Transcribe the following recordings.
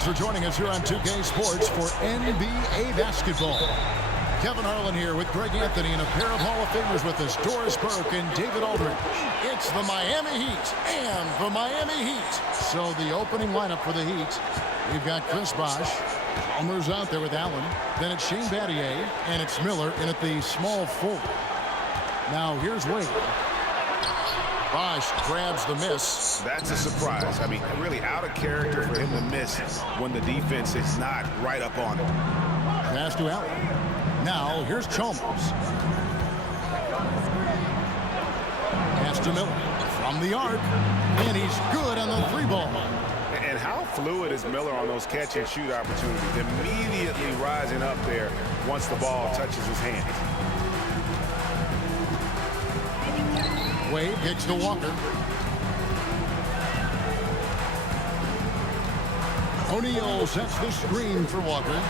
For joining us here on 2K Sports for NBA basketball. Kevin Harlan here with Greg Anthony and a pair of Hall of Famers with us, Doris Burke and David Aldridge. It's the Miami Heat and the Miami Heat. So the opening lineup for the Heat, we've got Chris Bosh. Chalmers out there with Allen. Then it's Shane Battier and it's Miller in at the small forward. Now here's Wade. Bosh grabs the miss. That's a surprise. I mean, really out of character for him to miss when the defense is not right up on him. Pass to Allen. Now here's Chalmers. Pass to Miller from the arc. And he's good on the three ball. And how fluid is Miller on those catch and shoot opportunities? Immediately rising up there once the ball touches his hands. Wade gets to Walker. O'Neal sets the screen for Walker.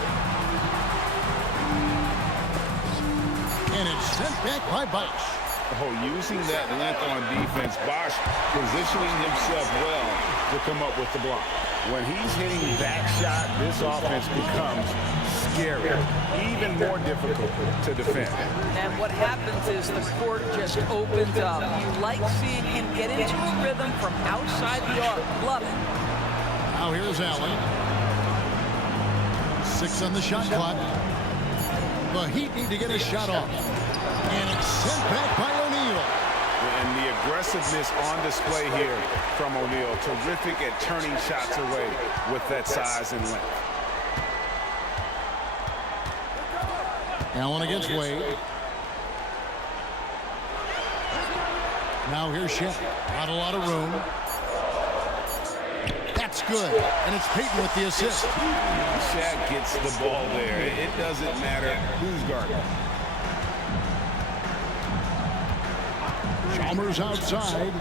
And it's sent back by Bosh. Oh, using that length on defense, Bosh positioning himself well to come up with the block. When he's hitting that shot, this offense becomes scary, even more difficult to defend. And what happens is the court just opens up. You like seeing him get into a rhythm from outside the arc. Love it. Now here's Allen. 6 on the shot clock. The Heat need to get a shot off. And it's sent back by O'Neal. And the aggressiveness on display here from O'Neal. Terrific at turning shots away with that size and length. Allen against Wade. Now here's Shaq. Not a lot of room. That's good. And it's Payton with the assist. Shaq gets the ball there. It doesn't matter who's guarding. Chalmers outside.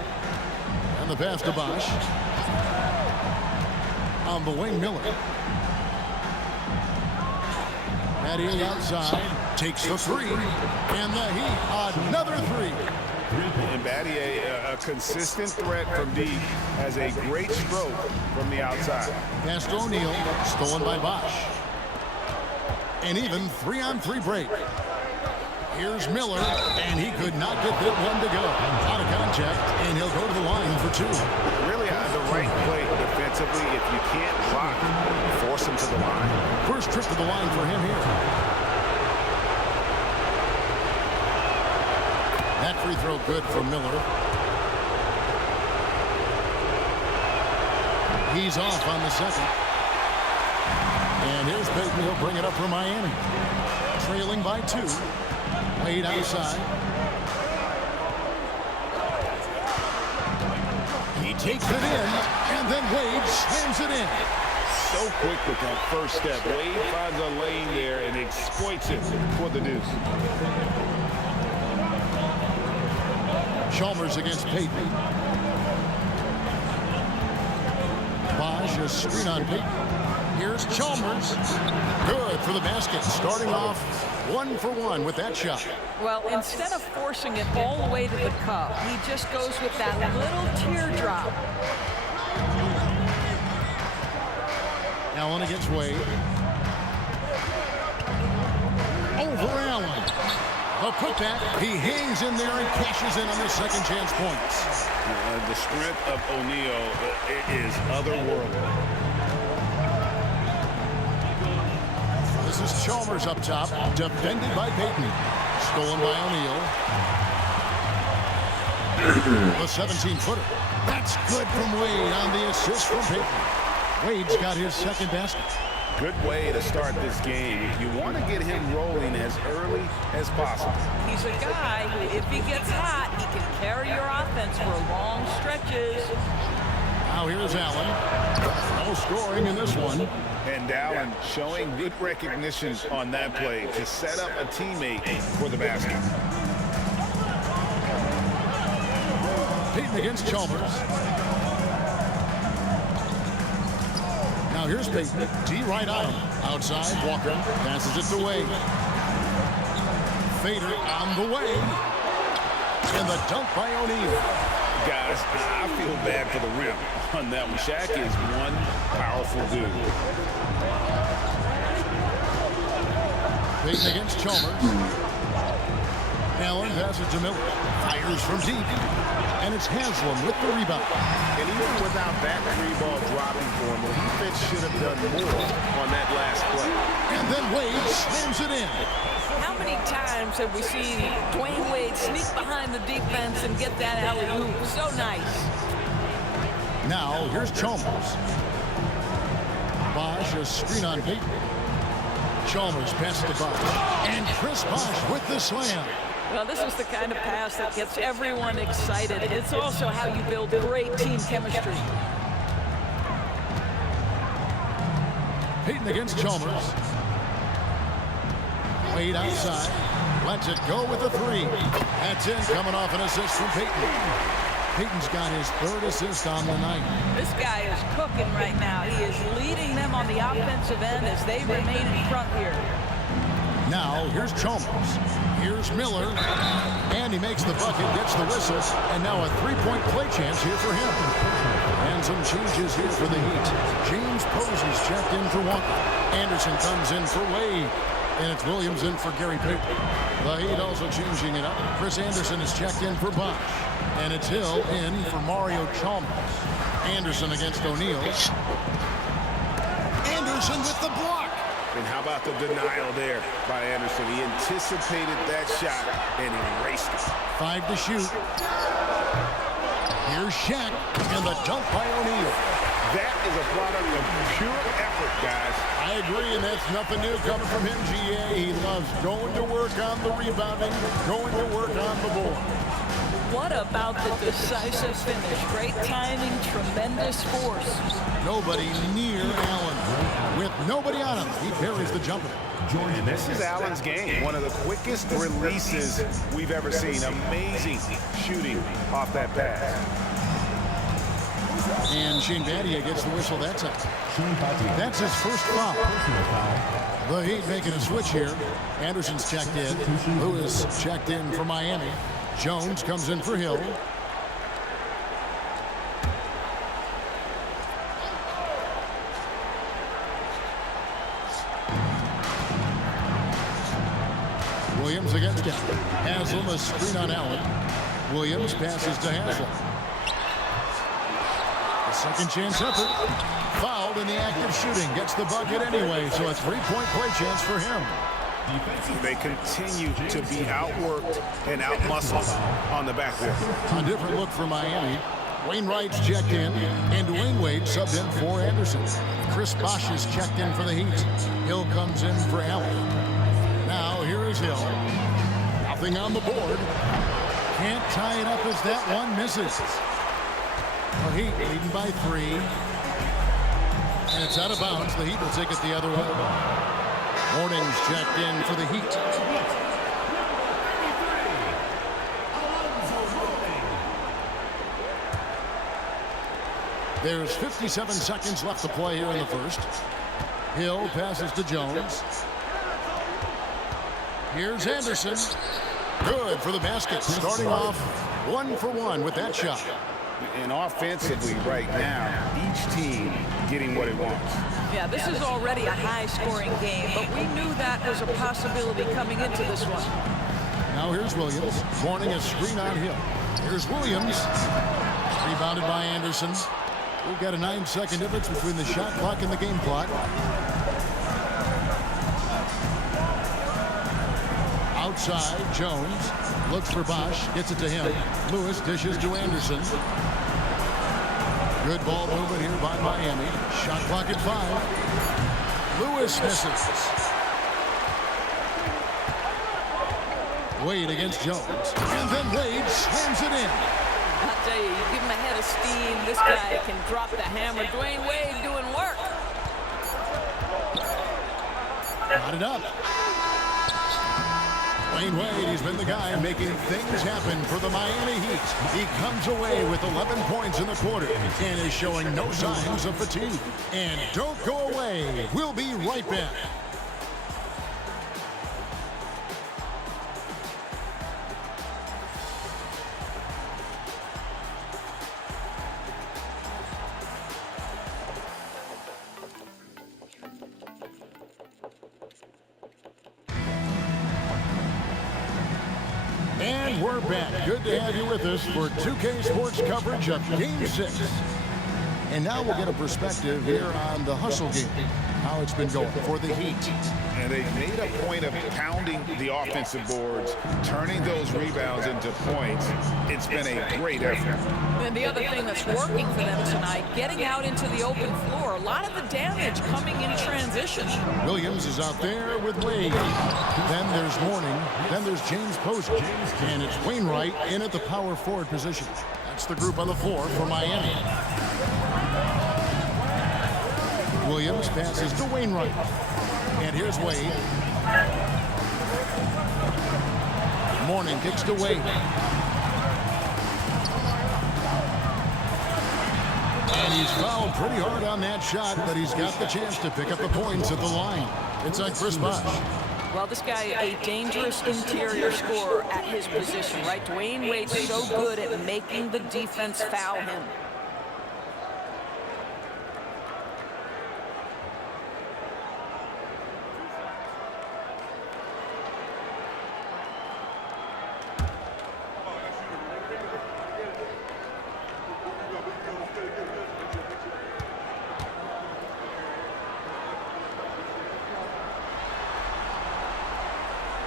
And the pass to Bosh. On the wing, Miller. Battier outside. Takes the three. And the Heat, another three. And Battier, a consistent threat from deep, has a great stroke from the outside. Pass to O'Neal. Stolen by Bosh. And even 3-on-3 break. Here's Miller, and he could not get that one to go. Out of contact, and he'll go to the line for 2. Really the right play defensively. If you can't block, force him to the line. First trip to the line for him here. That free throw good for Miller. He's off on the second. And here's Payton. He'll bring it up for Miami. Trailing by 2. Wade outside. He takes it in, and then Wade slams it in. So quick with that first step. Wade finds a lane there and exploits it for the deuce. Chalmers against Payton. Bosh, a screen on Payton. Here's Chalmers. Good for the basket. Starting off 1 for 1 with that shot. Well, instead of forcing it all the way to the cup, he just goes with that little teardrop. Allen against Wade. Over Allen. The putback. He hangs in there and cashes in on the second chance points. The strength of O'Neal is otherworldly. This is Chalmers up top, defended by Payton. Stolen by O'Neal. The 17-footer. That's good from Wade on the assist from Payton. Wade's got his second basket. Good way to start this game. You want to get him rolling as early as possible. He's a guy who, if he gets hot, he can carry your offense for long stretches. Now here's Allen. No scoring in this one. And Allen showing good recognition on that play to set up a teammate for the basket. Payton against Chalmers. Now here's Payton. D right on him. Outside, Walker passes it to Wade. Fader on the way. And the dunk by O'Neal. Guys, I feel bad for the rim on that one. Shaq is one powerful dude. Payton against Chalmers. Allen passes to Miller. Fires from deep. And it's Haslam with the rebound. And even without that three-ball dropping for him, the defense should have done more on that last play. And then Wade slams it in. How many times have we seen Dwayne Wade sneak behind the defense and get that alley-oop? So nice. Now, here's Chalmers. Bosh, a screen on Payton. Chalmers passes to Bosh. And Chris Bosh with the slam. Well, this is the kind of pass that gets everyone excited. It's also how you build great team chemistry. Payton against Chalmers. Wade outside. Lets it go with a three. That's in, coming off an assist from Payton. Payton's got his third assist on the night. This guy is cooking right now. He is leading them on the offensive end as they remain in front here. Now, here's Chalmers. Here's Miller. And he makes the bucket, gets the whistle, and now a three-point play chance here for him. And some changes here for the Heat. James Posey's checked in for Walker. Anderson comes in for Wade. And it's Williams in for Gary Payton. The Heat also changing it up. Chris Anderson is checked in for Bosh. And it's Hill in for Mario Chalmers. Anderson against O'Neal. Anderson with the block. And how about the denial there by Anderson? He anticipated that shot and erased it. 5 to shoot. Here's Shaq and the dunk by O'Neal. That is a product of pure effort, guys. I agree, and that's nothing new coming from him, GA. He loves going to work on the rebounding, going to work on the board. What about the decisive finish? Great timing, tremendous force. Nobody near Allen. With nobody on him, he parries the jumper. And this is Allen's game. One of the quickest releases we've ever seen. Amazing shooting off that pass. And Shane Battier gets the whistle that time. That's his first foul. The Heat making a switch here. Anderson's checked in. Lewis checked in for Miami. Jones comes in for Hill. Williams against Allen. Haslam, a screen on Allen. Williams passes to Haslam. A second chance effort. Fouled in the act of shooting. Gets the bucket anyway, so a three-point play chance for him. They continue to be outworked and outmuscled on the backboard. A different look for Miami. Wainwright's checked in, and Dwayne Wade subbed in for Anderson. Chris Bosh is checked in for the Heat. Hill comes in for Allen. Now here is Hill. Nothing on the board. Can't tie it up as that one misses. The Heat leading by 3. And it's out of bounds. The Heat will take it the other way. Morning's checked in for the Heat. There's 57 seconds left to play here in the first. Hill passes to Jones. Here's Anderson. Good for the basket. Starting off 1 for 1 with that shot. And offensively right now, each team getting what it wants. Yeah, this is already a high-scoring game, but we knew that was a possibility coming into this one. Now here's Williams. Morning a screen on Hill. Here's Williams. Rebounded by Anderson. We've got a 9-second difference between the shot clock and the game clock. Outside, Jones looks for Bosh, gets it to him. Lewis dishes to Anderson. Good ball movement here by Miami. Shot clock at 5. Lewis misses. Wade against Jones. And then Wade slams it in. I'll tell you, you give him a head of steam, this guy can drop the hammer. Dwayne Wade doing work. Got it up. Dwayne Wade, he's been the guy making things happen for the Miami Heat. He comes away with 11 points in the quarter and is showing no signs of fatigue. And don't go away. We'll be right back. And we're back. Good to have you with us for 2K Sports coverage of Game 6. And now we'll get a perspective here on the hustle game, how it's been going for the Heat. And they've made a point of pounding the offensive boards, turning those rebounds into points. It's been a great effort. And the other thing that's working for them tonight, getting out into the open floor. A lot of the damage coming in transition. Williams is out there with Wade. Then there's Mourning. Then there's James Posey. And it's Wainwright in at the power forward position. That's the group on the floor for Miami. Williams passes to Wainwright. And here's Wade. Mourning kicks to Wade. And he's fouled pretty hard on that shot, but he's got the chance to pick up the points at the line. It's on Chris Bosh. Well, this guy, a dangerous interior scorer at his position, right? Dwayne Wade's so good at making the defense foul him.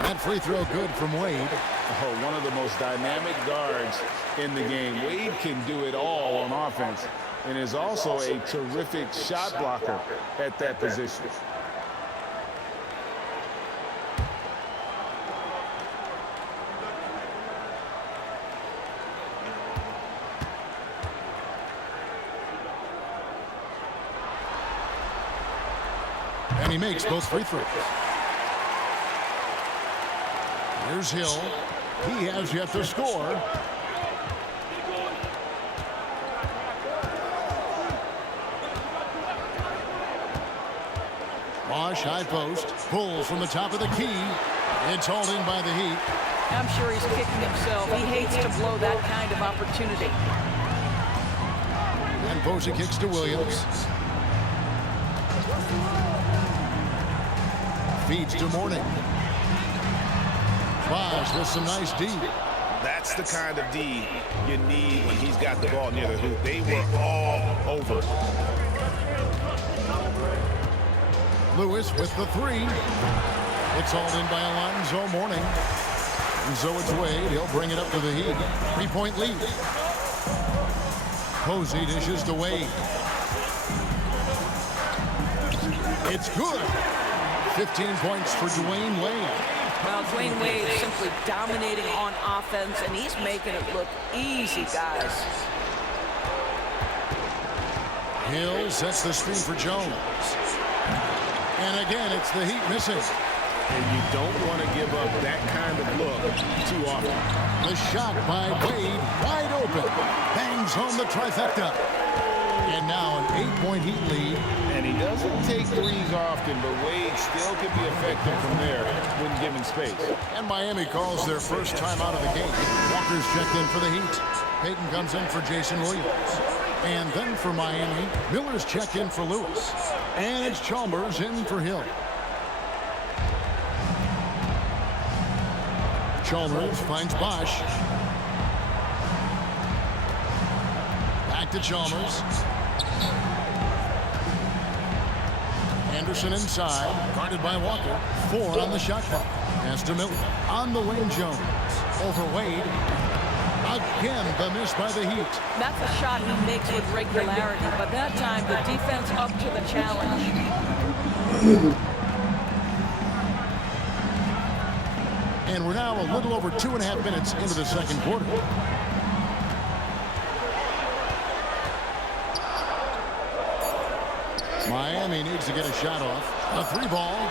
That free throw good from Wade. Oh, one of the most dynamic guards in the game. Wade can do it all on offense and is also a terrific shot blocker at that position. And he makes both free throws. Here's Hill. He has yet to score. Bosh, high post. Pulls from the top of the key. It's hauled in by the Heat. I'm sure he's kicking himself. He hates to blow that kind of opportunity. And Posey kicks to Williams. Feeds to Mourning. Bosh with some nice D. That's the kind of D you need when he's got the ball near the hoop. They were all over. Lewis with the three. It's hauled in by Alonzo Mourning. And so it's Wade. He'll bring it up to the Heat. 3-point lead. Posey dishes to Wade. It's good. 15 points for Dwayne Wade. Well, Dwayne Wade is simply dominating on offense, and he's making it look easy, guys. Hill sets the screen for Jones. And again, it's the Heat missing. And you don't want to give up that kind of look too often. The shot by Wade, wide open. Bangs home the trifecta. And now an 8-point Heat lead. And he doesn't take threes often, but Wade still can be effective from there when given space. And Miami calls their first time out of the game. Walker's checked in for the Heat. Payton comes in for Jason Williams. And then for Miami, Miller's checked in for Lewis. And it's Chalmers in for Hill. Chalmers finds Bosh. Back to Chalmers. Anderson inside, guarded by Walker. 4 on the shot clock. Pass to Miller. On the wing, Jones. Over Wade. Again, the miss by the Heat. That's a shot he makes with regularity, but that time the defense up to the challenge. And we're now a little over 2.5 minutes into the second quarter. Miami needs to get a shot off. A 3-ball.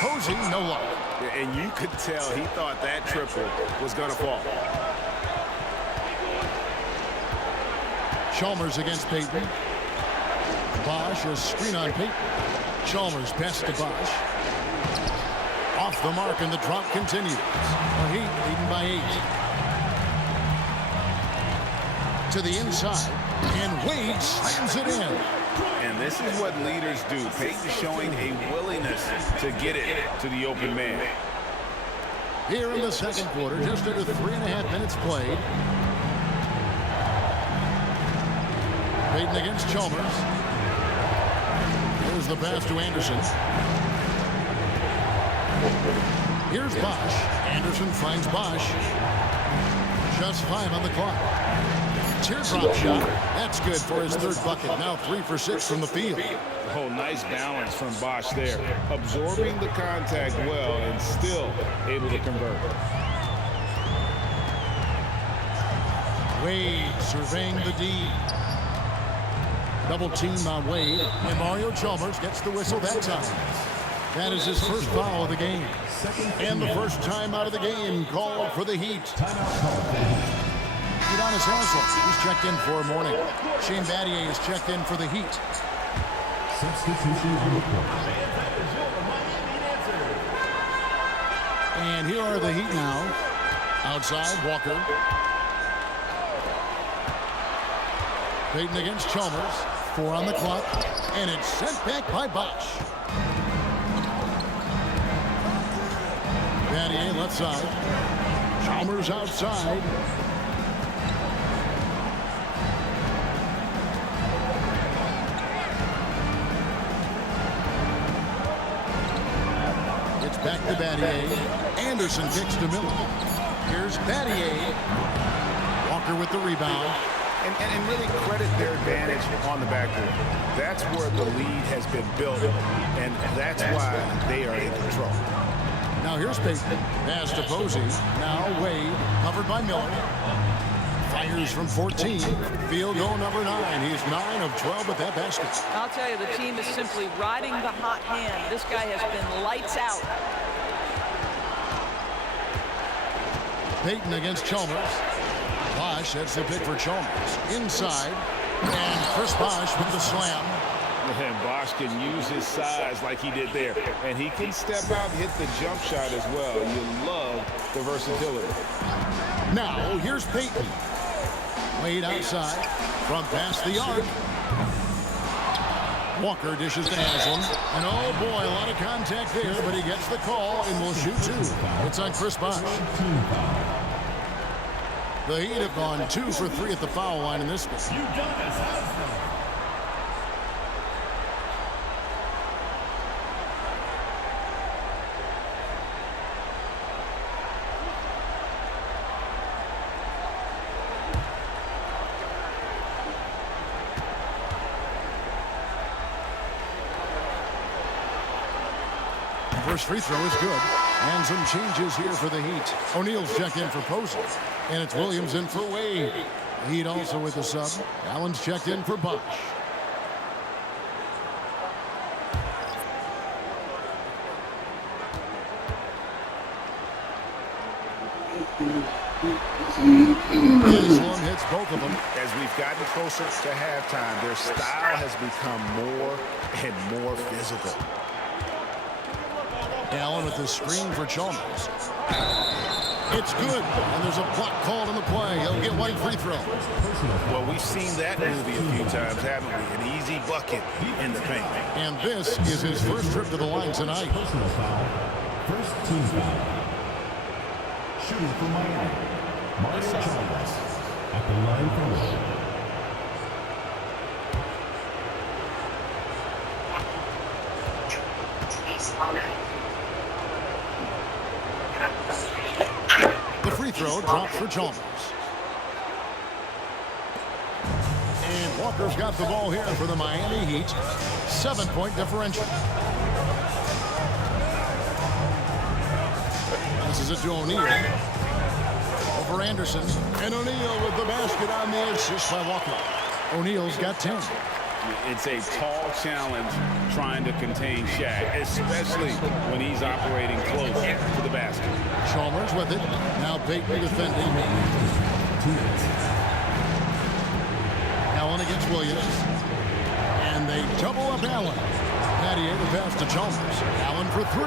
Posey, no luck. And you could tell he thought that triple was going to fall. Chalmers against Payton. Bosh, a screen on Payton. Chalmers pass to Bosh. Off the mark, and the drop continues. The Heat leading by 8. To the inside, and Wade slams it in. And this is what leaders do. Payton showing a willingness to get it to the open man. Here in the second quarter, just under 3.5 minutes played. Payton against Chalmers. Here's the pass to Anderson. Here's Bosch. Anderson finds Bosch. Just 5 on the clock. Teardrop shot. That's good for his third bucket. Now 3 for 6 from the field. Oh, nice balance from Bosch there. Absorbing the contact well and still able to convert. Wade surveying the D. Double team on Wade. And Mario Chalmers gets the whistle that time. That is his first foul of the game. And the first time out of the game called for the Heat. Udonis Haslem, he's checked in for morning. Shane Battier is checked in for the Heat. Substitution on the court. And here are the Heat now. Outside, Walker. Payton against Chalmers. 4 on the clock. And it's sent back by Bosch. Battier left side. Chalmers outside. It's back to Battier. Anderson kicks to Miller. Here's Battier. Walker with the rebound. And really credit their advantage on the backcourt. That's where the lead has been built, and that's why they are in control. Now here's Payton. Pass to Posey. Now Wade, covered by Miller. Fires from 14. Field goal number 9. He's 9 of 12 with that basket. I'll tell you, the team is simply riding the hot hand. This guy has been lights out. Payton against Chalmers. Bosch, that's the pick for Chalmers. Inside. And Chris Bosch with the slam. And Bosch can use his size like he did there. And he can step out and hit the jump shot as well. You love the versatility. Now, here's Payton. Wade outside. From past the arc. Walker dishes to Haslem. And oh boy, a lot of contact there, but he gets the call and will shoot 2. It's on Chris Bosch. The Heat have gone 2 for 3 at the foul line in this game. First free throw is good. And some changes here for the Heat. O'Neal's checked in for Posey. And it's Williams in for Wade. Heat also with the sub. Allen's checked in for Bosch. Islam hits both of them. As we've gotten closer to halftime, their style has become more and more physical. Allen with the screen for Chalmers. It's good, and there's a block called on the play. He'll get 1 free throw. Well, we've seen that movie a few times, haven't we? An easy bucket in the paint. And this is his first trip to the line tonight. Personal foul. First team foul. Shooting for Miami. Mario Chalmers at the line for one. The free throw drops for Chalmers. And Walker's got the ball here for the Miami Heat. 7-point differential. Passes it to O'Neal. Over Anderson. And O'Neal with the basket on the assist by Walker. O'Neal's got 10. It's a tall challenge trying to contain Shaq, especially when he's operating close to the basket. Chalmers with it. Now Payton defending. Allen against Williams. And they double up Allen. Battier the pass to Chalmers. Allen for 3.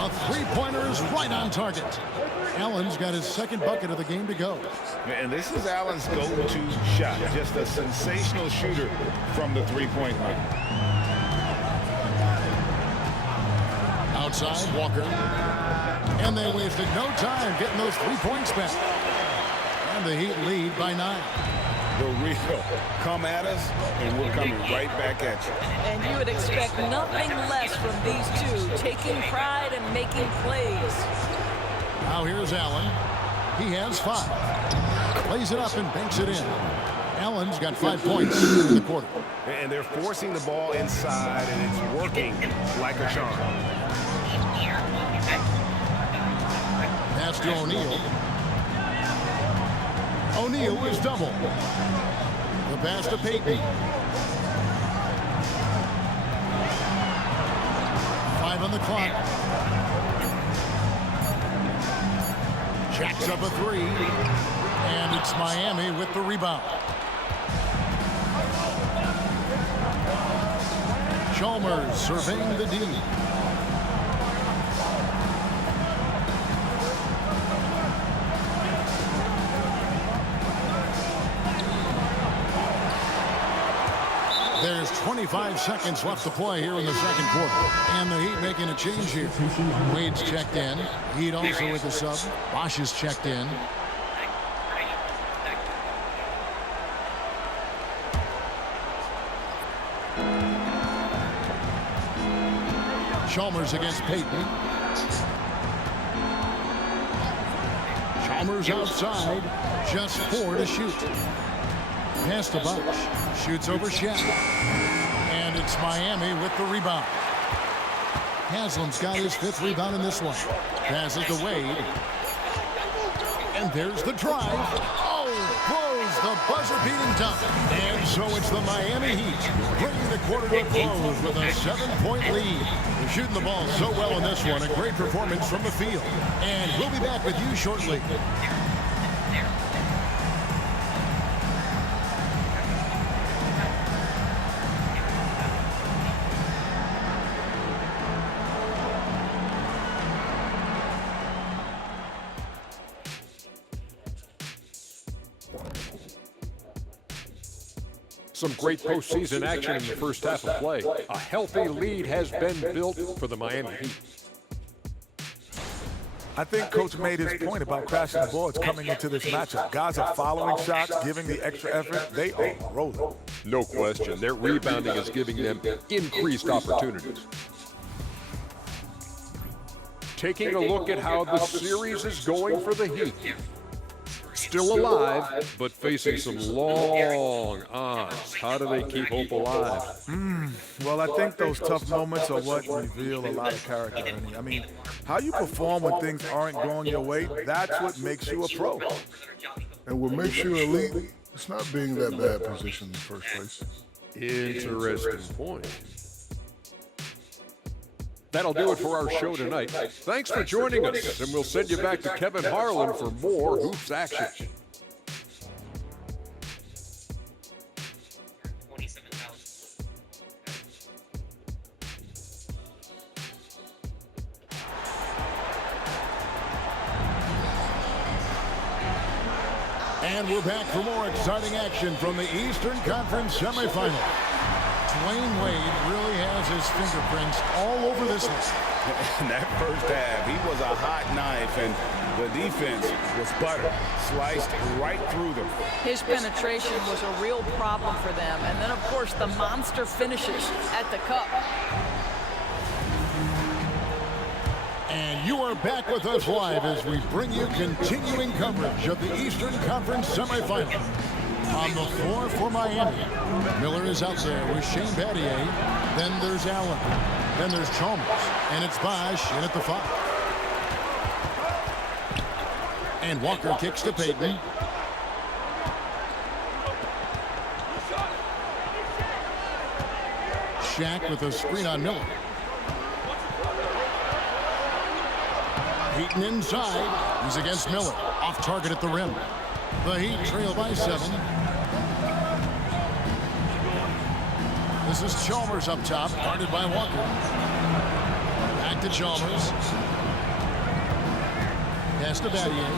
A three-pointer is right on target. Allen's got his second bucket of the game to go. And this is Allen's go-to shot. Just a sensational shooter from the three-point line. outside, Walker. And they wasted no time getting those 3 points back. And the Heat lead by 9. The real come at us, and we're coming right back at you. And you would expect nothing less from these two, taking pride and making plays. Now here's Allen. He has 5. Plays it up and banks it in. Allen's got 5 points in the quarter. And they're forcing the ball inside, and it's working like a charm. Pass to O'Neal. O'Neal is double. The pass to Payton. 5 on the clock. Jacks up a 3. And it's Miami with the rebound. Chalmers surveying the D. There's 25 seconds left to play here in the second quarter. And the Heat making a change here. Wade's checked in. Heat also with the sub. Bosch is checked in. Chalmers against Payton. Chalmers outside. Just 4 to shoot. Pass to Bosch. Shoots over Shaq. And it's Miami with the rebound. Haslam's got his 5th rebound in this one. Passes to Wade. And there's the drive. Oh, blows the buzzer-beating dunk. And so it's the Miami Heat bringing the quarter to a close with a 7-point lead. They're shooting the ball so well in this one. A great performance from the field. And we'll be back with you shortly. Some great postseason action in the first half of play. A healthy lead has been built for the Miami Heat. I think Coach made his point about crashing the boards coming into this matchup. Guys are following shots, giving the extra effort. They are rolling. No question. Their rebounding is giving them increased opportunities. Taking a look at how the series is going for the Heat. Still alive, but facing some long odds. How do they keep hope alive? Well, I think those tough moments are what reveal a lot of character. I mean, how you perform when things aren't going your way, that's what makes you a pro. And what makes you elite, it's not being that bad position in the first place. Interesting point. That'll do it for our show tonight. Thanks for joining us, and we'll send you back to Kevin Harlan for more Hoops action. And we're back for more exciting action from the Eastern Conference semifinal. Dwayne Wade really has his fingerprints all over this one. In that first half, he was a hot knife, and the defense was butter, sliced right through them. His penetration was a real problem for them. And then, of course, the monster finishes at the cup. And you are back with us live as we bring you continuing coverage of the Eastern Conference semifinal. On the floor for Miami, Miller is out there with Shane Battier. Then there's Allen. Then there's Chalmers. And it's Bosch in at the 5. And Walker kicks to Payton. Shaq with a screen on Miller. Payton inside. He's against Miller. Off target at the rim. The Heat trail by 7. This is Chalmers up top, guarded by Walker. Back to Chalmers. Pass to Battier.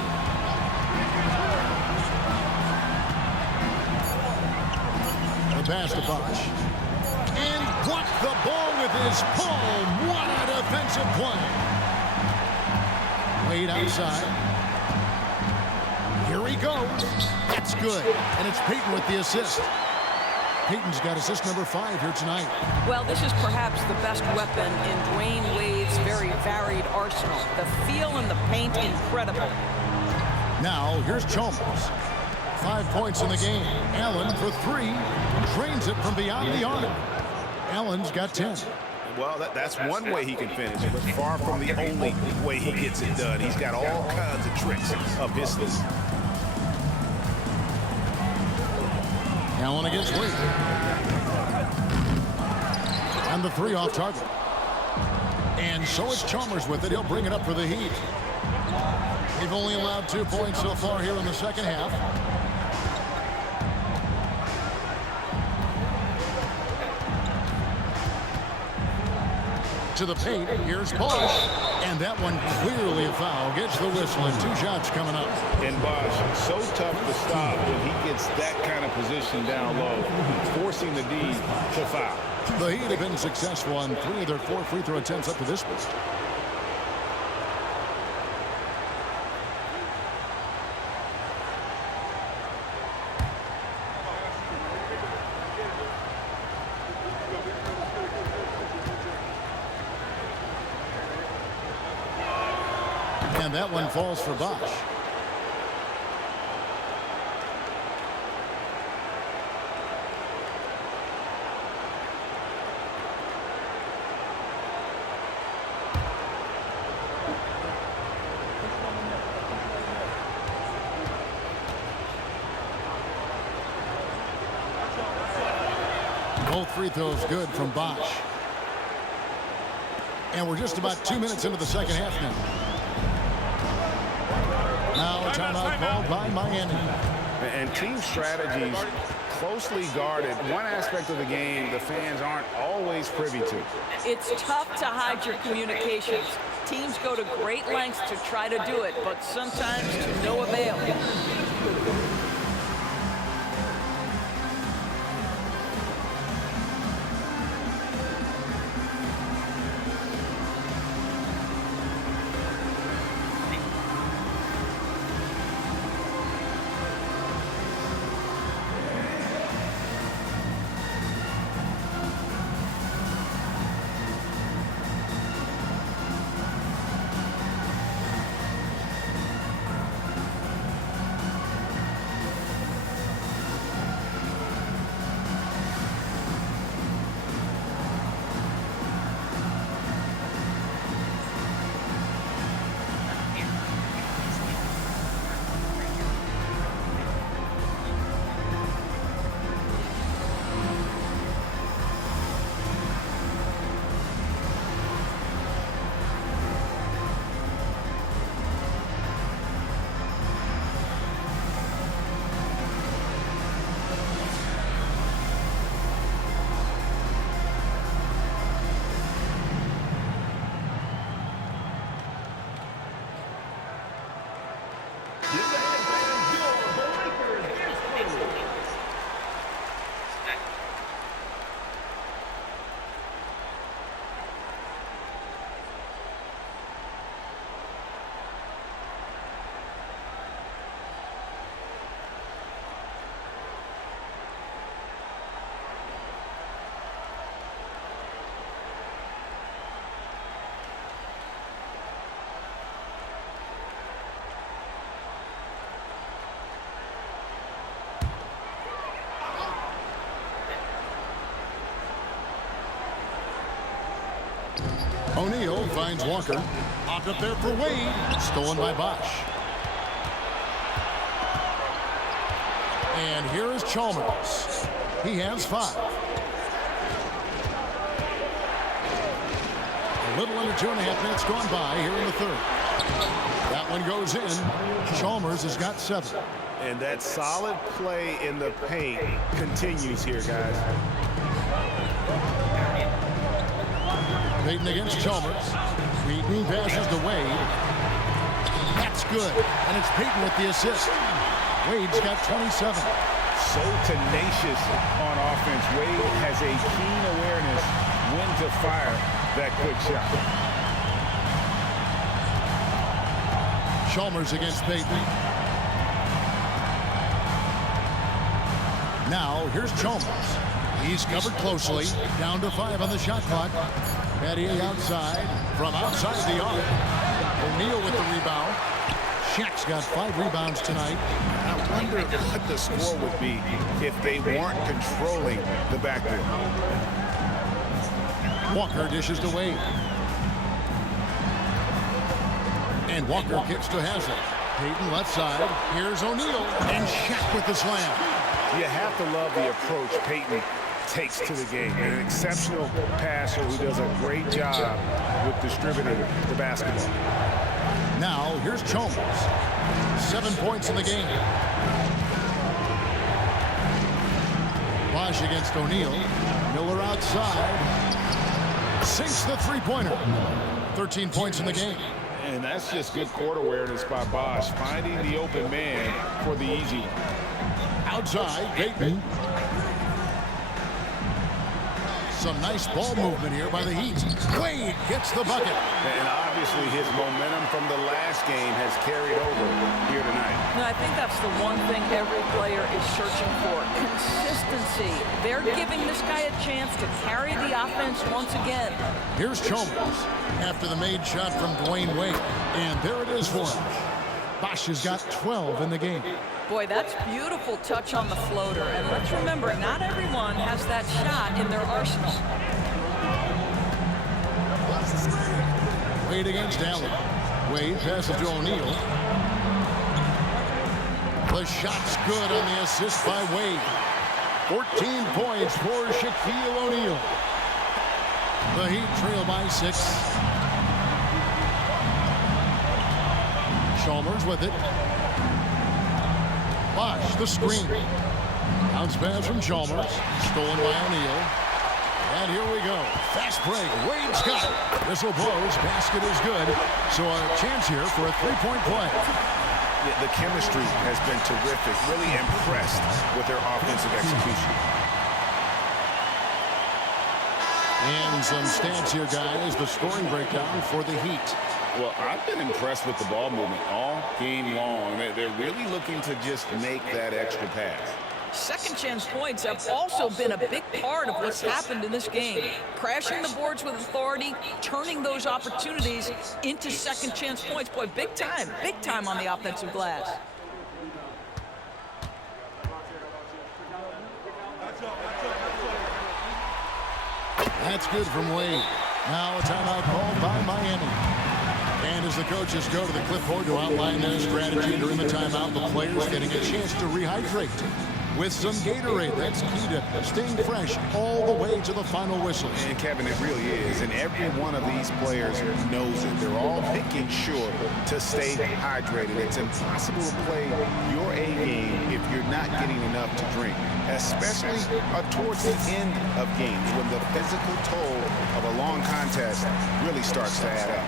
The pass to Bosch. And blocked the ball with his palm. What a defensive play. Wade outside. Here he goes. That's good. And it's Payton with the assist. Payton's got assist number 5 here tonight. Well, this is perhaps the best weapon in Dwayne Wade's very varied arsenal. The feel in the paint, incredible. Now, here's Chalmers. 5 points in the game. Allen for 3. Drains it from beyond the arc. Allen's got 10. Well, that's one way he can finish, but far from the only way he gets it done. He's got all kinds of tricks up his sleeve. Allen against Wade. And the 3 off target. And so it's Chalmers with it. He'll bring it up for the Heat. They've only allowed 2 points so far here in the second half. To the paint, here's Bosh. And that one clearly a foul. Gets the whistle and 2 shots coming up. And Bosh, so tough to stop when he gets that kind of position down low, forcing the D to foul. The Heat have been successful on 3 of their 4 free throw attempts up to this point. And that one falls for Bosh. Both free throws good from Bosh. And we're just about 2 minutes into the second half now. Now a timeout called by Miami. And team strategies closely guarded. One aspect of the game the fans aren't always privy to. It's tough to hide your communications. Teams go to great lengths to try to do it, but sometimes to no avail. O'Neal finds Walker. Popped up there for Wade. Stolen by Bosh. And here is Chalmers. He has 5. A little under 2.5 minutes gone by here in the third. That one goes in. Chalmers has got 7. And that solid play in the paint continues here, guys. Payton against Chalmers. Payton passes to Wade. That's good. And it's Payton with the assist. Wade's got 27. So tenacious on offense. Wade has a keen awareness when to fire that quick shot. Chalmers against Payton. Now, here's Chalmers. He's covered closely. Down to 5 on the shot clock. Patty outside. From outside the arc. O'Neal with the rebound. Shaq's got 5 rebounds tonight. I wonder what the score would be if they weren't controlling the backboard. Walker dishes to Wade. And Walker kicks to Hazard. Payton left side. Here's O'Neal. And Shaq with the slam. You have to love the approach Payton takes to the game. An exceptional passer who does a great job with distributing the basketball. Now, here's Chalmers. 7 points in the game. Bosch against O'Neal. Miller outside. Sinks the three-pointer. 13 points in the game. And that's just good court awareness by Bosch, finding the open man for the easy one. Outside, Payton. Some nice ball movement here by the Heat. Wade gets the bucket. And obviously his momentum from the last game has carried over here tonight. And I think that's the one thing every player is searching for. Consistency. They're giving this guy a chance to carry the offense once again. Here's Chalmers after the made shot from Dwayne Wade. And there it is for him. Bosch has got 12 in the game. Boy, that's beautiful touch on the floater. And let's remember, not everyone has that shot in their arsenal. Wade against Allen. Wade passes to O'Neal. The shot's good on the assist by Wade. 14 points for Shaquille O'Neal. The Heat trail by 6. Chalmers with it. Bosch, the screen. Bounce pass from Chalmers. Stolen by O'Neal. And here we go. Fast break. Wade's got it. Whistle blows. Basket is good. So a chance here for a three-point play. The chemistry has been terrific. Really impressed with their offensive execution. And some stats here, guys. The scoring breakdown for the Heat. Well, I've been impressed with the ball movement all game long. They're really looking to just make that extra pass. Second chance points have also been a big part of what's happened in this game. Crashing the boards with authority, turning those opportunities into second chance points. Boy, big time on the offensive glass. That's good from Wade. Now a timeout called by Miami. And as the coaches go to the clipboard to outline their strategy during the timeout, the players getting a chance to rehydrate with some Gatorade. That's key to staying fresh all the way to the final whistle. And Kevin, it really is. And every one of these players knows it. They're all making sure to stay hydrated. It's impossible to play your A game if you're not getting enough to drink, especially towards the end of games when the physical toll of a long contest really starts to add up.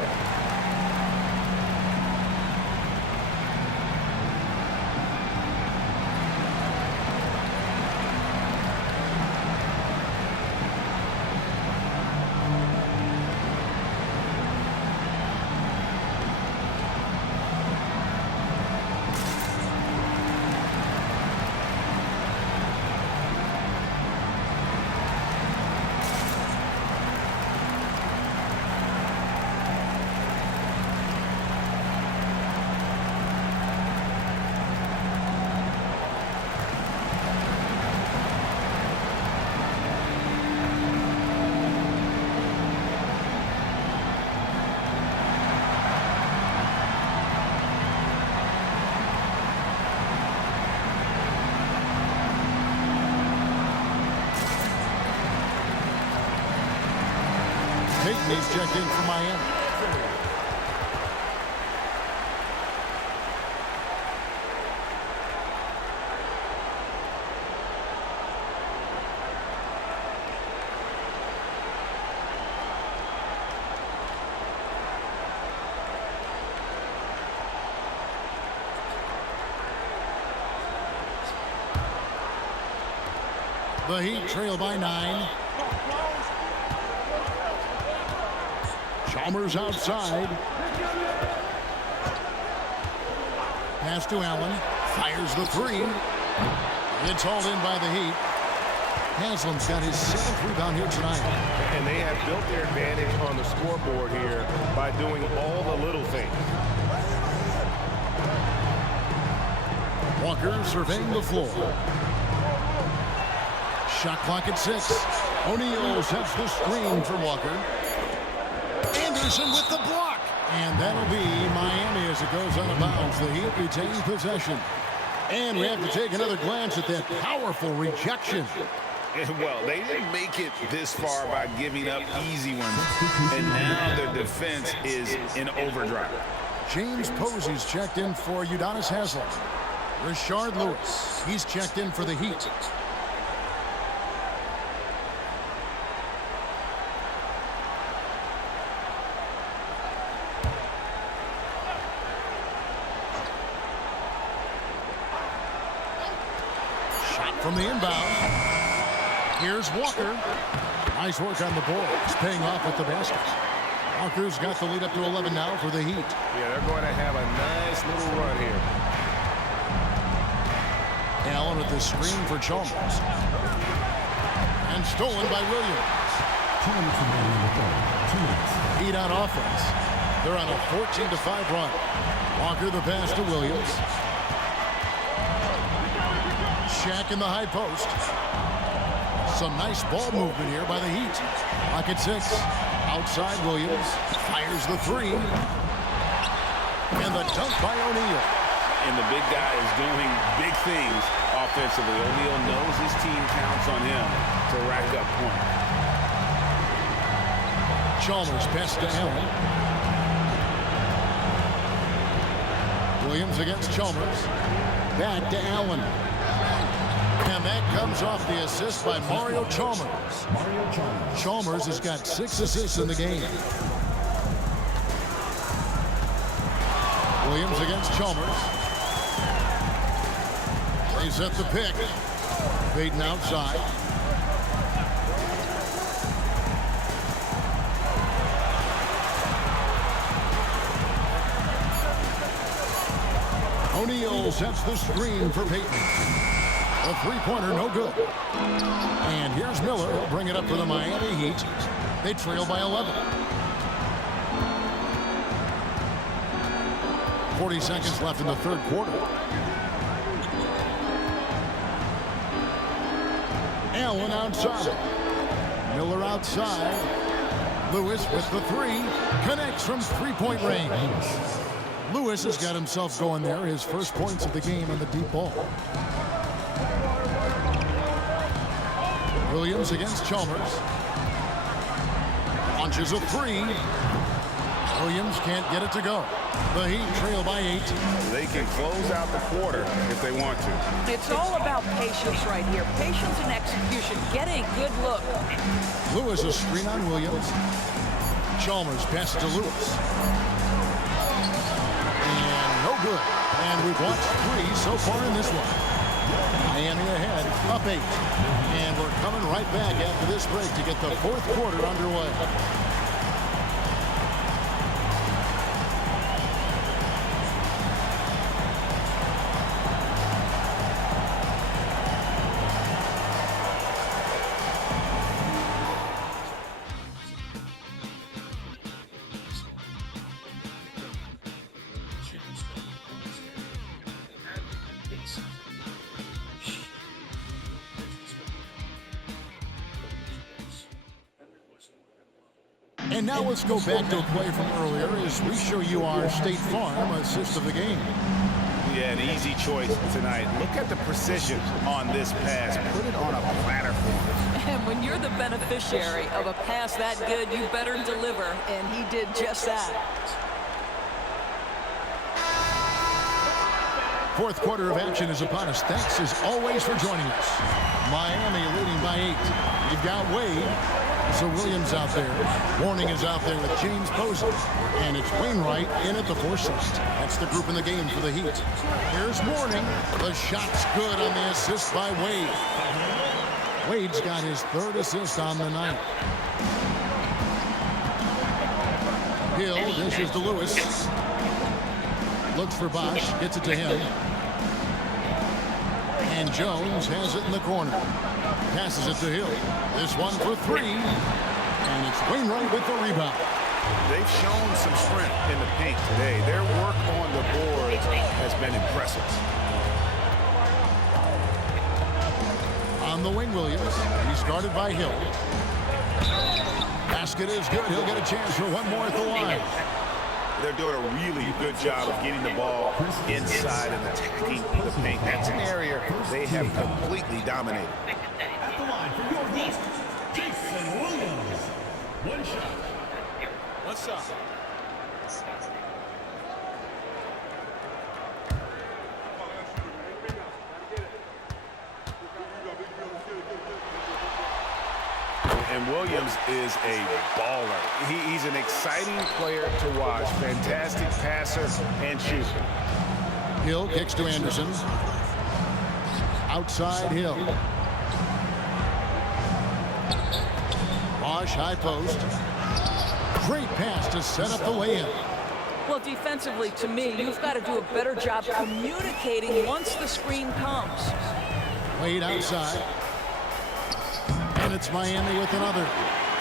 Payton is checked in for Miami. The Heat trail by 9. Chalmers outside. Pass to Allen. Fires the three. It's hauled in by the Heat. Haslam's got his 7th rebound here tonight. And they have built their advantage on the scoreboard here by doing all the little things. Walker surveying the floor. Shot clock at 6. O'Neal sets the screen for Walker. Anderson with the block. And that'll be Miami as it goes out of bounds. The Heat retain possession. And we have to take another glance at that powerful rejection. Well, they didn't make it this far by giving up easy ones. And now their defense is in overdrive. James Posey's checked in for Udonis Haslem. Rashard Lewis, he's checked in for the Heat. Shot from the inbound. Here's Walker. Nice work on the boards, paying off with the basket. Walker's got the lead up to 11 now for the Heat. Yeah, they're going to have a nice little run here. Allen with the screen for Chalmers. And stolen by Williams. Heat on offense. They're on a 14-5 run. Walker the pass to Williams. Shaq in the high post. Some nice ball movement here by the Heat. Clock at 6. Outside Williams. Fires the three. And the dunk by O'Neal. And the big guy is doing big things offensively. O'Neal knows his team counts on him to rack up points. Chalmers pass to Allen. Williams against Chalmers. Back to Allen. And that comes off the assist by Mario Chalmers. Chalmers has got 6 assists in the game. Williams against Chalmers. They set the pick. Baden outside. O'Neal sets the screen for Payton. A three-pointer, no good. And here's Miller. He'll bring it up for the Miami Heat. They trail by 11. 40 seconds left in the third quarter. Allen outside. Miller outside. Lewis with the three. Connects from three-point range. Lewis has got himself going there. His first points of the game on the deep ball. Williams against Chalmers. Launches a three. Williams can't get it to go. The Heat trail by 8. They can close out the quarter if they want to. It's all about patience right here. Patience and execution. Get a good look. Lewis a screen on Williams. Chalmers passes to Lewis. And no good. And we've watched 3 so far in this one. Miami ahead, up 8. And we're coming right back after this break to get the fourth quarter underway. And now let's go back to a play from earlier as we show you our State Farm assist of the game. Yeah, an easy choice tonight. Look at the precision on this pass. Put it on a platter for us. And when you're the beneficiary of a pass that good, you better deliver. And he did just that. Fourth quarter of action is upon us. Thanks as always for joining us. Miami leading by 8. You've got Wade. So Williams out there. Warning is out there with James Posey. And it's Wainwright in at the foresight. That's the group in the game for the Heat. Here's Mourning. The shot's good on the assist by Wade. Wade's got his 3rd assist on the night. Hill dishes to Lewis. Looks for Bosch, gets it to him. And Jones has it in the corner. Passes it to Hill. This one for three. And it's Wainwright with the rebound. They've shown some strength in the paint today. Their work on the boards has been impressive. On the wing, Williams. He's guarded by Hill. Basket is good. He'll get a chance for one more at the line. They're doing a really good job of getting the ball inside and attacking the paint. That's an area they have completely dominated. At the line for your host, Jason Williams. One shot. What's up? And Williams is a baller. He's an exciting player to watch. Fantastic passer and shooter. Hill kicks to Anderson. Outside Hill. Bosch high post. Great pass to set up the lay-in. Well, defensively, to me, you've got to do a better job communicating once the screen comes. Wade outside. And it's Miami with another.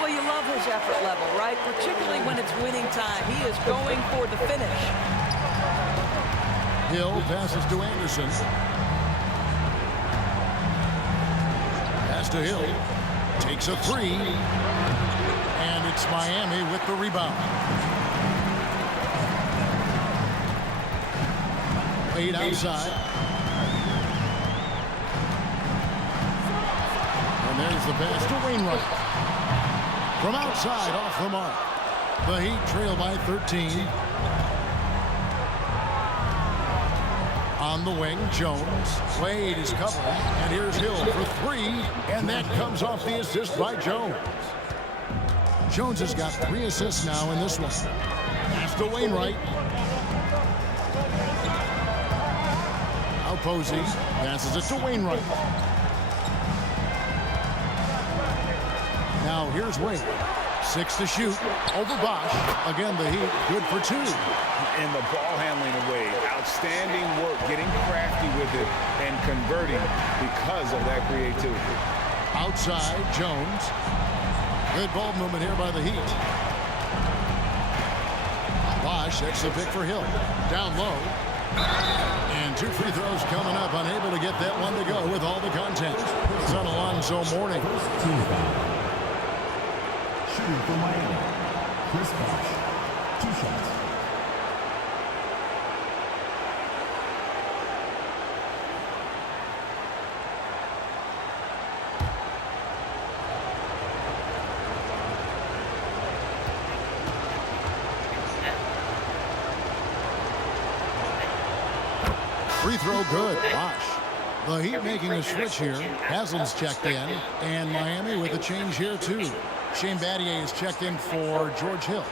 Well, you love his effort level, right? Particularly when it's winning time. He is going for the finish. Hill passes to Anderson. Pass to Hill. Takes a three. And it's Miami with the rebound. Wade outside. And there's the pass to Wainwright. From outside, off the mark. The Heat trail by 13. On the wing, Jones. Wade is covering. And here's Hill for three. And that comes off the assist by Jones. Jones has got 3 assists now in this one. Pass to Wainwright. Now Posey passes it to Wainwright. Now here's Wade. 6 to shoot. Over Bosch. Again, the Heat good for 2. And the ball handling of Wade. Outstanding work, getting crafty with it and converting because of that creativity. Outside, Jones. Good ball movement here by the Heat. Bosch, that's the pick for Hill. Down low. And 2 free throws coming up. Unable to get that one to go with all the content. It's on Alonzo Mourning. First team foul. Shooting for Miami, Chris Bosh. 2 shots. Free throw good. Bosch. The Heat making a switch here. Haslam's checked in. And Miami with a change here too. Shane Battier is checked in for George Hill.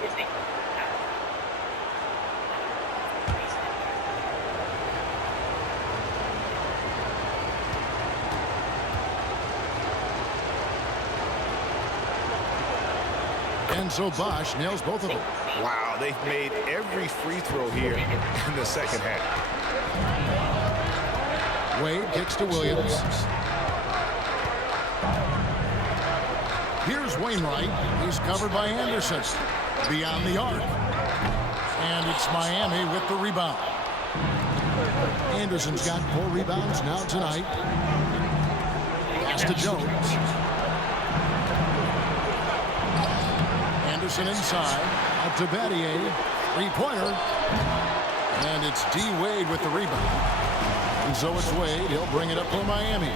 And so Bosch nails both of them. Wow, they've made every free throw here in the second half. Wade kicks to Williams. Here's Wainwright. He's covered by Anderson. Beyond the arc. And it's Miami with the rebound. Anderson's got 4 rebounds now tonight. Pass to Jones. Anderson inside. Out to Battier. 3-pointer. And it's D. Wade with the rebound. And so it's Wade. He'll bring it up for Miami.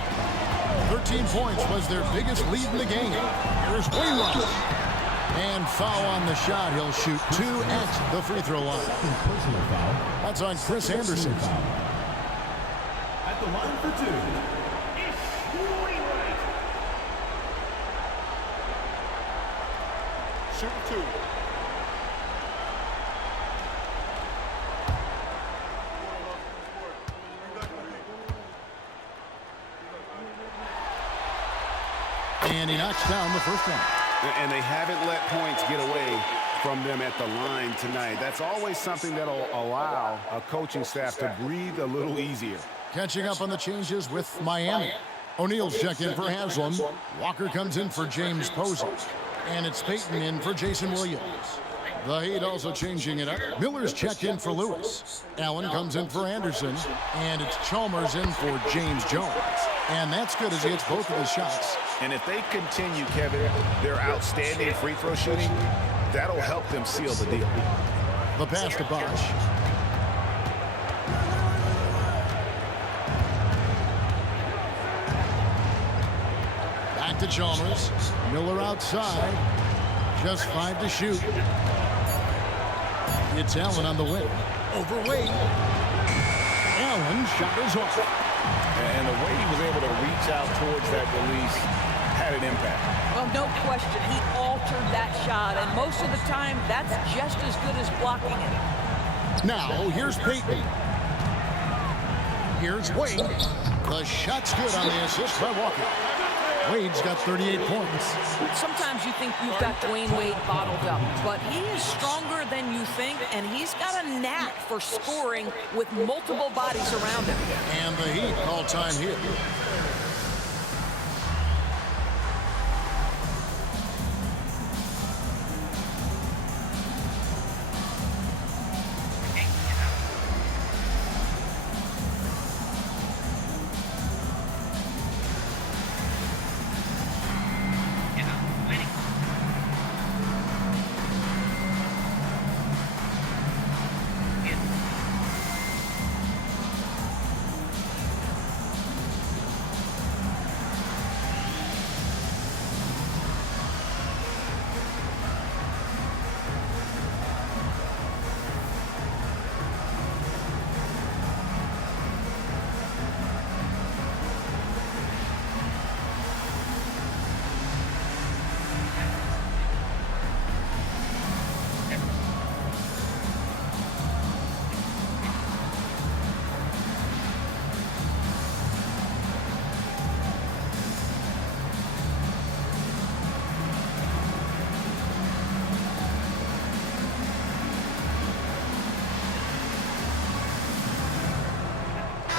13 points was their biggest lead in the game. Here's Wainwright. And foul on the shot. He'll shoot 2 at the free throw line. Personal foul. That's on Chris Anderson. At the line for 2. Shoot 2. And he knocks down the first one. And they haven't let points get away from them at the line tonight. That's always something that'll allow a coaching staff to breathe a little easier. Catching up on the changes with Miami. O'Neal's checked in for Haslam. Walker comes in for James Posey. And it's Payton in for Jason Williams. The Heat also changing it up. Miller's checked in for Lewis. Allen comes in for Anderson. And it's Chalmers in for James Jones. And that's good as he hits both of his shots. And if they continue, Kevin, their outstanding free throw shooting, that'll help them seal the deal. The pass to Bosch. Back to Chalmers. Miller outside. Just 5 to shoot. It's Allen on the wing. Overweight. Allen shot is off. And the way he was able to reach out towards that release had an impact. Well, no question. He altered that shot, and most of the time, that's just as good as blocking it. Now, here's Payton. Here's Wade. The shot's good on the assist by Walker. Wade's got 38 points. Sometimes you think you've got Dwayne Wade bottled up, but he is stronger than you think, and he's got a knack for scoring with multiple bodies around him. And the Heat call time here.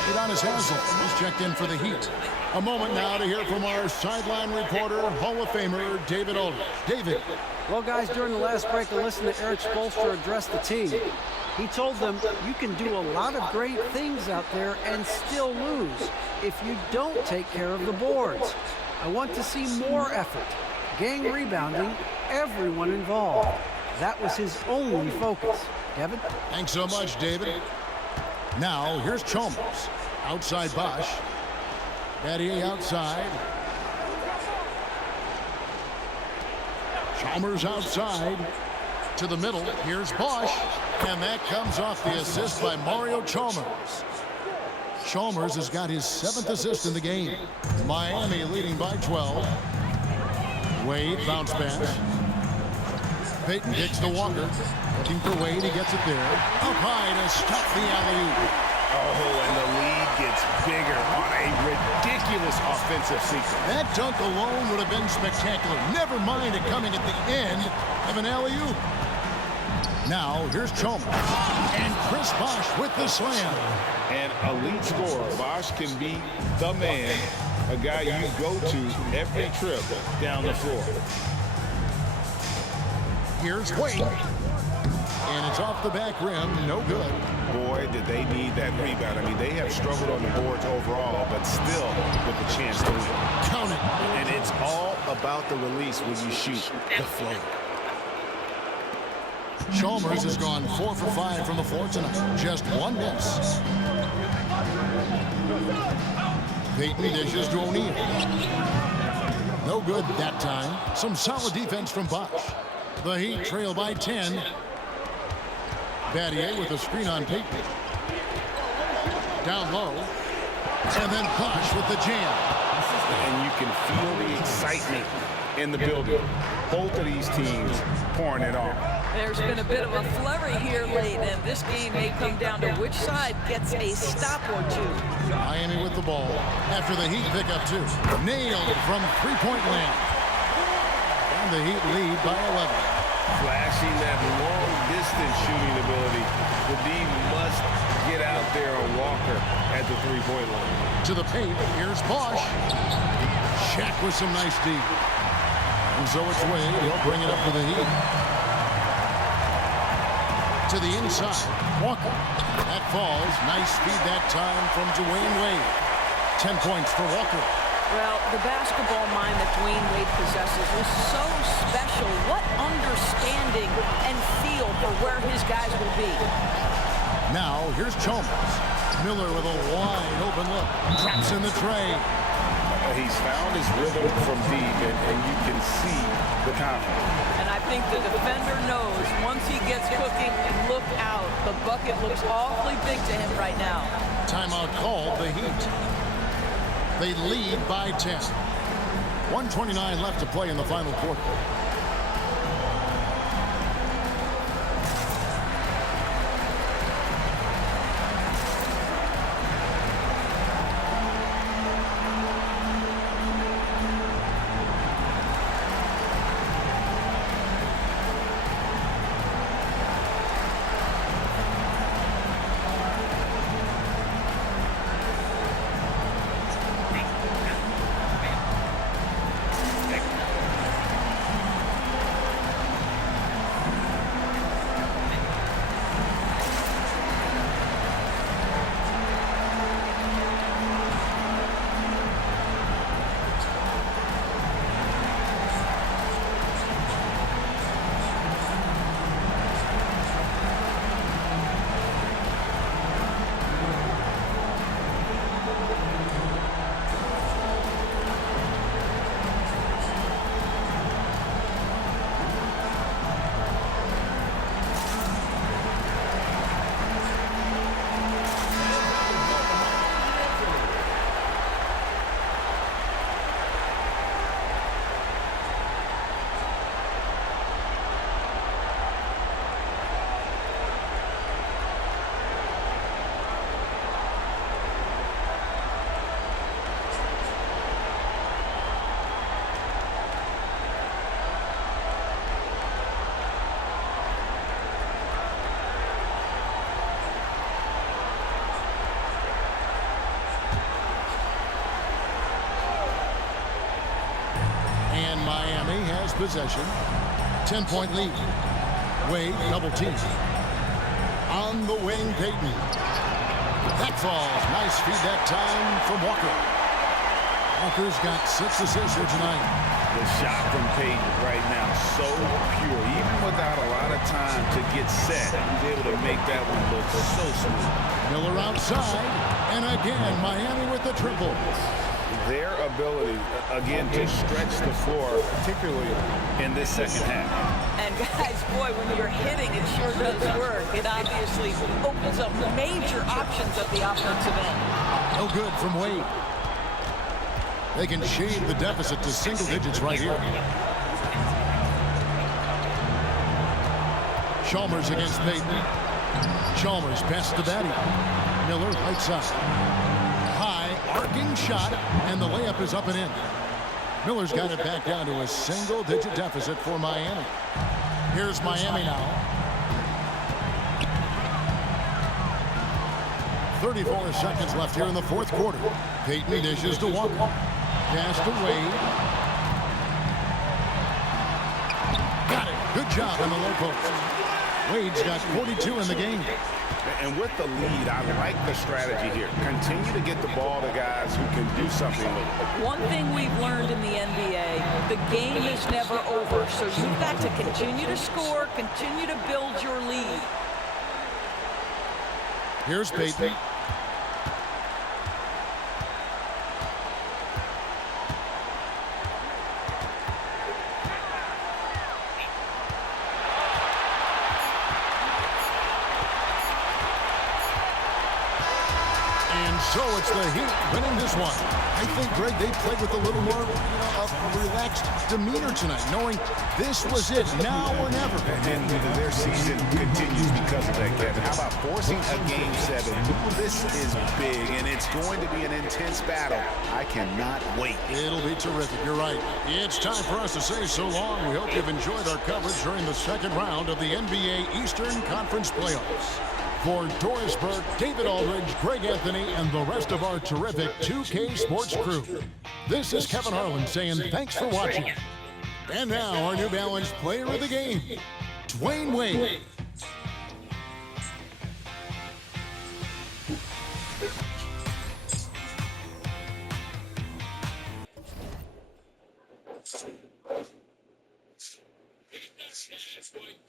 Udonis Haslem is checked in for the Heat. A moment now to hear from our sideline reporter, Hall of Famer David Aldridge. David. Well, guys, during the last break, I listened to Eric Spoelstra address the team. He told them, you can do a lot of great things out there and still lose if you don't take care of the boards. I want to see more effort, gang rebounding, everyone involved. That was his only focus. Kevin? Thanks so much, David. Now, here's Chalmers. Outside Bosch. Battier outside. Chalmers outside. To the middle. Here's Bosch. And that comes off the assist by Mario Chalmers. Chalmers has got his 7th assist in the game. Miami leading by 12. Wade bounce pass. Payton kicks to Walker. Looking for Wade, he gets it there. Up high to stop the alley-oop. Oh, and the lead gets bigger on a ridiculous offensive sequence. That dunk alone would have been spectacular. Never mind it coming at the end of an alley-oop. Now, here's Chalmers. And Chris Bosch with the slam. An elite scorer. Bosch can be the man, a guy you go to every trip down the floor. Here's Wade. And it's off the back rim. No good. Boy, did they need that rebound. I mean, they have struggled on the boards overall, but still with a chance to win. Count it. And it's all about the release when you shoot the float. Chalmers has gone 4 for 5 from the floor tonight. Just 1 miss. Payton dishes to O'Neal. No good that time. Some solid defense from Bosch. The Heat trail by 10. Battier with a screen on Payton. Down low. And then Bosch with the jam. And you can feel the excitement in the building. Both of these teams pouring it on. There's been a bit of a flurry here late, and this game may come down to which side gets a stop or two. Miami with the ball after the Heat pick up 2. Nailed from three-point land. And the Heat lead by 11. Flashing that long-distance shooting ability. The D must get out there on Walker at the three-point line. To the paint, here's Bosch. Shaq with some nice D. And so it's Wade. He'll bring it up for the Heat. To the inside, Walker. That falls. Nice feed that time from Dwayne Wade. 10 points for Walker. Well, the basketball mind that Dwayne Wade possesses was so special. What understanding and feel for where his guys will be. Now, here's Chalmers. Miller with a wide open look. Traps in the tray. He's found his rhythm from deep, and you can see the confidence. And I think the defender knows once he gets cooking, look out. The bucket looks awfully big to him right now. Timeout called, the Heat. They lead by 10. 1:29 left to play in the final quarter. Miami has possession. 10-point lead. Wade double team. On the wing, Payton. That falls. Nice feed that time from Walker. Walker's got 6 assists here tonight. The shot from Payton right now, so pure. Even without a lot of time to get set, he's able to make that one look so smooth. Miller outside. And again, Miami with the triple. Their ability, again, to stretch the floor, particularly in this second half. And guys, boy, when you're hitting, it sure does work. It obviously opens up major options at the offensive end. No good from Wade. They can shave the deficit to single digits right here. Chalmers against Payton. Chalmers passes to Batty. Miller right side. Arcing shot, and the layup is up and in. Miller's got it back down to a single-digit deficit for Miami. Here's Miami now. 34 seconds left here in the fourth quarter. Payton dishes to Walker. Pass to Wade. Got it. Good job on the low post. Wade's got 42 in the game. And with the lead, I like the strategy here. Continue to get the ball to guys who can do something with it. One thing we've learned in the NBA, the game is never over. So you've got to continue to score, continue to build your lead. Here's Payton. So it's the Heat winning this one. I think, Greg, they played with a little more relaxed demeanor tonight, knowing this was it, now or never. And their season continues because because of that, Kevin. How about forcing a Game 7? This is big, and it's going to be an intense battle. I cannot wait. It'll be terrific. You're right. It's time for us to say so long. We hope you've enjoyed our coverage during the second round of the NBA Eastern Conference Playoffs. For Doris Burke, David Aldridge, Greg Anthony, and the rest of our terrific 2K Sports crew, this is Kevin Harlan saying thanks for watching. And now our New Balance player of the game, Dwayne Wade. That's